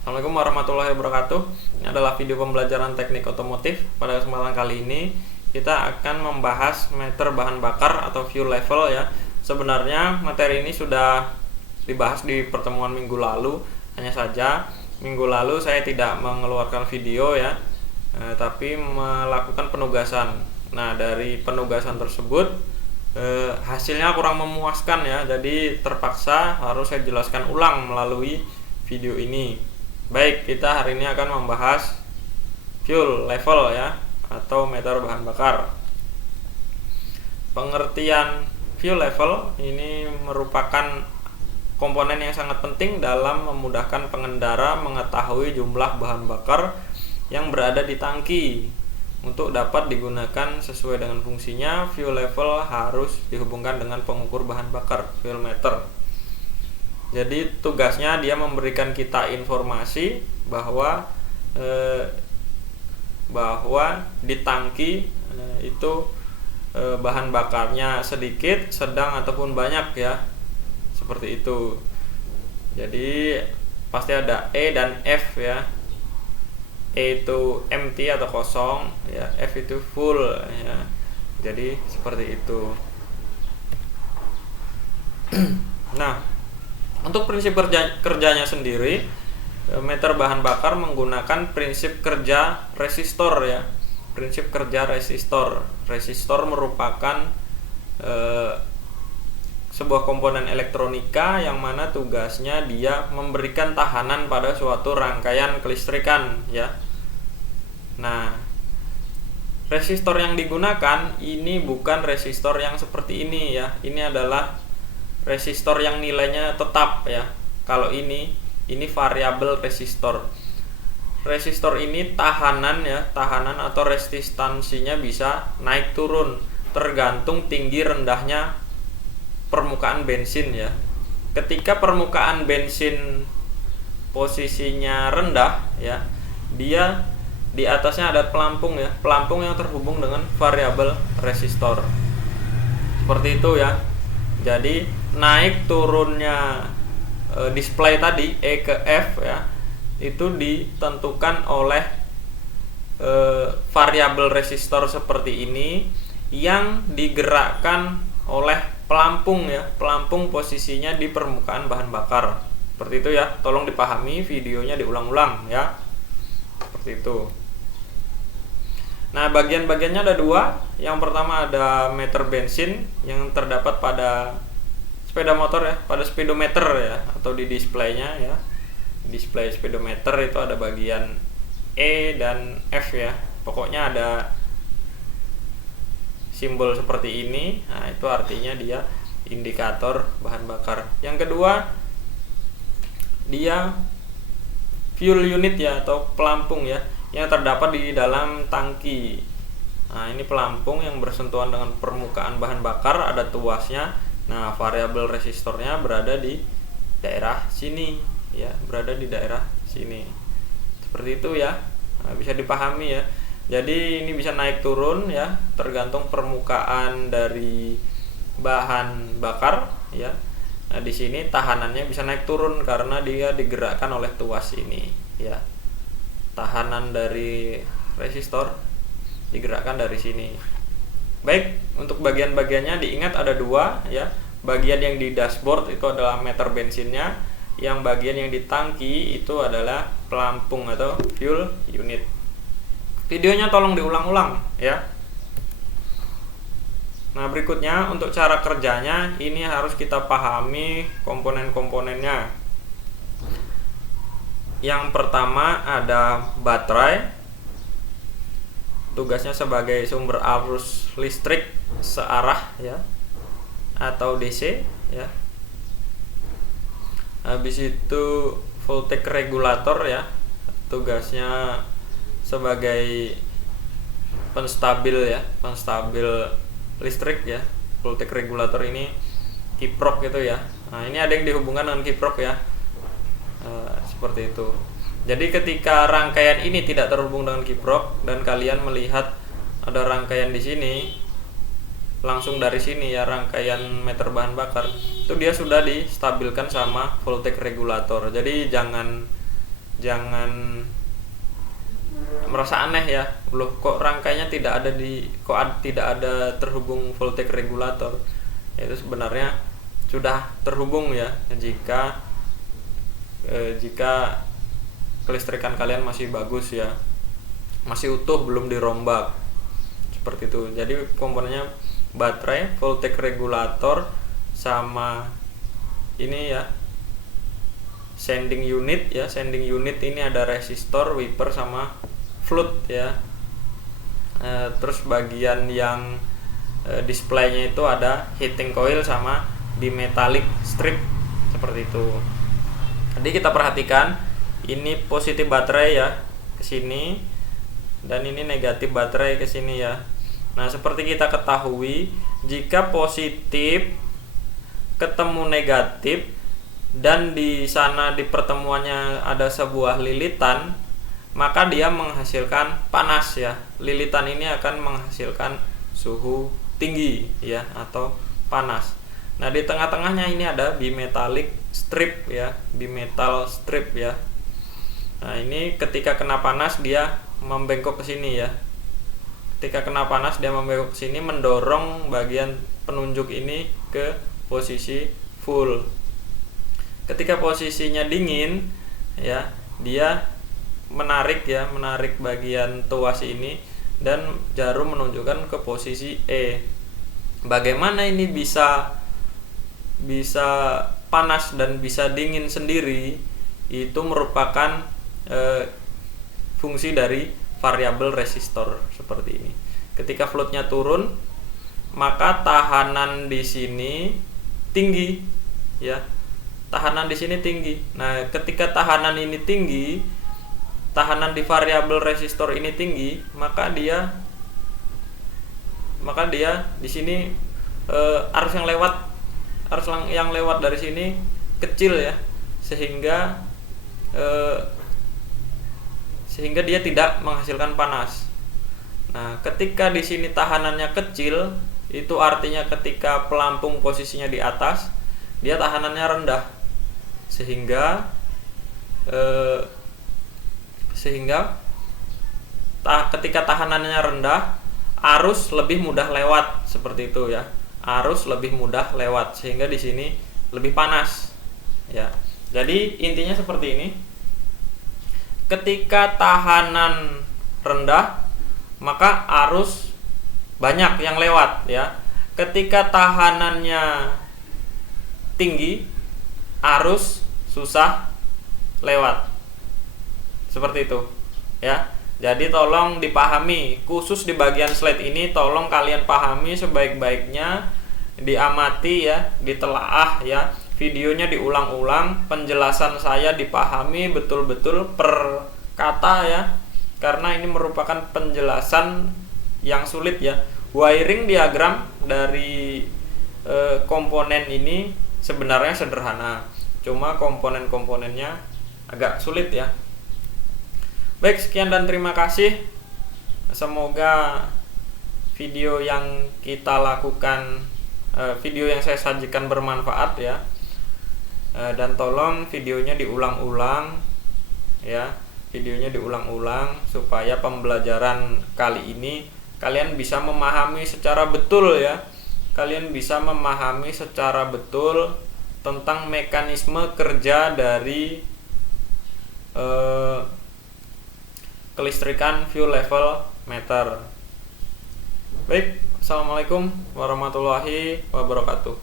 Assalamualaikum warahmatullahi wabarakatuh. Ini adalah video pembelajaran teknik otomotif. Pada kesempatan kali ini kita akan membahas meter bahan bakar atau fuel level ya. Sebenarnya materi ini sudah dibahas di pertemuan minggu lalu. Hanya saja minggu lalu saya tidak mengeluarkan video ya, tapi melakukan penugasan. Nah, dari penugasan tersebut hasilnya kurang memuaskan ya, jadi terpaksa harus saya jelaskan ulang melalui video ini. Baik, kita hari ini akan membahas fuel level ya, atau meter bahan bakar. Pengertian fuel level ini merupakan komponen yang sangat penting dalam memudahkan pengendara mengetahui jumlah bahan bakar yang berada di tangki. Untuk dapat digunakan sesuai dengan fungsinya, fuel level harus dihubungkan dengan pengukur bahan bakar, fuel meter. Jadi tugasnya dia memberikan kita informasi bahwa di tangki itu bahan bakarnya sedikit, sedang ataupun banyak ya, seperti itu. Jadi pasti ada E dan F ya. E itu empty atau kosong ya, F itu full ya. Jadi seperti itu. Nah, untuk prinsip kerjanya sendiri, meter bahan bakar menggunakan prinsip kerja resistor ya. Prinsip kerja resistor. Resistor merupakan sebuah komponen elektronika yang mana tugasnya dia memberikan tahanan pada suatu rangkaian kelistrikan ya. Nah, resistor yang digunakan ini bukan resistor yang seperti ini ya. Ini adalah resistor yang nilainya tetap ya. Kalau ini variabel resistor. Resistor ini tahanan ya, tahanan atau resistansinya bisa naik turun tergantung tinggi rendahnya permukaan bensin ya. Ketika permukaan bensin posisinya rendah ya, dia di atasnya ada pelampung ya, pelampung yang terhubung dengan variabel resistor. Seperti itu ya. Jadi naik turunnya display tadi E ke F ya, itu ditentukan oleh variabel resistor seperti ini yang digerakkan oleh pelampung ya. Pelampung posisinya di permukaan bahan bakar. Seperti itu ya. Tolong dipahami, videonya diulang-ulang ya. Seperti itu. Nah, bagian-bagiannya ada dua. Yang pertama ada meter bensin yang terdapat pada sepeda motor ya, pada speedometer ya, atau di displaynya ya. Display speedometer itu ada bagian E dan F ya. Pokoknya ada simbol seperti ini. Nah, itu artinya dia indikator bahan bakar. Yang kedua, dia fuel unit ya, atau pelampung ya, yang terdapat di dalam tangki. Nah, ini pelampung yang bersentuhan dengan permukaan bahan bakar, ada tuasnya. Nah, variabel resistornya berada di daerah sini ya, berada di daerah sini. Seperti itu ya. Nah, bisa dipahami ya. Jadi ini bisa naik turun ya, tergantung permukaan dari bahan bakar ya. Nah, di sini tahanannya bisa naik turun karena dia digerakkan oleh tuas ini ya. Tahanan dari resistor digerakkan dari sini. Baik, untuk bagian-bagiannya diingat ada dua ya. Bagian yang di dashboard itu adalah meter bensinnya, yang bagian yang di tangki itu adalah pelampung atau fuel unit. Videonya tolong diulang-ulang ya. Nah, berikutnya untuk cara kerjanya ini harus kita pahami komponen-komponennya. Yang pertama ada baterai. Tugasnya sebagai sumber arus listrik searah ya, atau DC ya. Habis itu voltage regulator ya. Tugasnya sebagai penstabil ya, penstabil listrik ya. Voltage regulator ini kiprok gitu ya. Nah, ini ada yang dihubungkan dengan kiprok ya. Seperti itu. Jadi ketika rangkaian ini tidak terhubung dengan kiprok dan kalian melihat ada rangkaian di sini, langsung dari sini ya, rangkaian meter bahan bakar itu dia sudah distabilkan sama voltage regulator. Jadi jangan jangan merasa aneh ya, loh kok rangkainya tidak ada terhubung voltage regulator. Itu sebenarnya sudah terhubung ya, jika kelistrikan kalian masih bagus ya, masih utuh, belum dirombak seperti itu. Jadi komponennya baterai, voltage regulator, sama ini ya sending unit ya. Sending unit ini ada resistor, wiper, sama float ya. Terus bagian yang displaynya itu ada heating coil sama bimetallic strip seperti itu. Jadi kita perhatikan ini positif baterai ya ke sini, dan ini negatif baterai ke sini ya. Nah, seperti kita ketahui, jika positif ketemu negatif dan di sana di pertemuannya ada sebuah lilitan, maka dia menghasilkan panas ya. Lilitan ini akan menghasilkan suhu tinggi ya, atau panas. Nah, di tengah-tengahnya ini ada bimetallic strip ya, bimetal strip ya. Nah, ini ketika kena panas dia membengkok ke sini ya. Ketika kena panas dia membengkok ke sini, mendorong bagian penunjuk ini ke posisi full. Ketika posisinya dingin ya, dia menarik bagian tuas ini, dan jarum menunjukkan ke posisi E. Bagaimana ini bisa panas dan bisa dingin sendiri? Itu merupakan fungsi dari variabel resistor seperti ini. Ketika floatnya turun, maka tahanan di sini tinggi ya. Tahanan di sini tinggi. Nah, ketika tahanan ini tinggi, tahanan di variabel resistor ini tinggi, maka dia di sini arus yang lewat dari sini kecil ya, sehingga dia tidak menghasilkan panas. Nah, ketika di sini tahanannya kecil, itu artinya ketika pelampung posisinya di atas, dia tahanannya rendah, sehingga ketika tahanannya rendah, arus lebih mudah lewat seperti itu ya. Arus lebih mudah lewat, sehingga di sini lebih panas ya. Jadi intinya seperti ini. Ketika tahanan rendah, maka arus banyak yang lewat ya. Ketika tahanannya tinggi, arus susah lewat. Seperti itu ya. Jadi tolong dipahami, khusus di bagian slide ini tolong kalian pahami sebaik-baiknya, diamati ya, ditelaah ya. Videonya diulang-ulang, penjelasan saya dipahami betul-betul per kata ya, karena ini merupakan penjelasan yang sulit ya. Wiring diagram dari komponen ini sebenarnya sederhana, cuma komponen-komponennya agak sulit ya. Baik, sekian dan terima kasih. Semoga video yang kita lakukan, video yang saya sajikan bermanfaat ya. Dan tolong videonya diulang-ulang ya, videonya diulang-ulang supaya pembelajaran kali ini kalian bisa memahami secara betul ya. Kalian bisa memahami secara betul tentang mekanisme kerja dari kelistrikan fuel level meter. Baik, assalamualaikum warahmatullahi wabarakatuh.